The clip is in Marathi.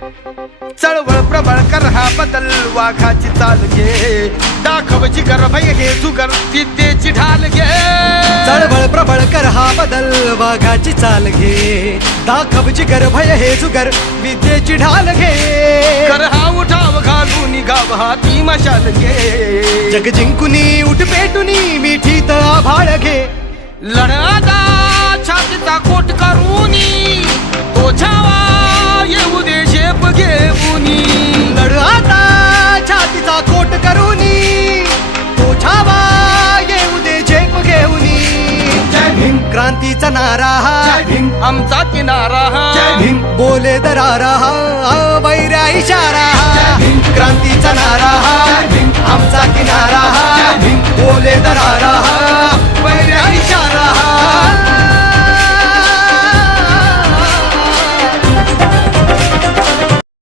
चळवळ प्रबळ कर हा बदल वाघाची चाल घे दाखवची गर्भय घे जुगर विद्येची ढाल घे चळवळ प्रबळ कर हा बदल वाघाची चाल घे दाखवची गर्भय हे जुगर विद्येची ढाल घे कर हा उठाव घालून गाव हाती मशाल घे जग जिंकुनी उठ पेटुनी मिठीत आभाळ घे लढादा छातीचा कोट करूनी तो छावा येऊ दे शेप घेऊनी लढ आता छातीचा कोट करूनी तो छावा येऊ दे झेप घेऊनी जय भीम क्रांतीचा नारा जय भीम आमचा किनारा जय भीम बोले दरारा वैऱ्या इशारा जय भीम क्रांतीचा नारा जय भीम आमचा किनारा जय भीम बोले दरारा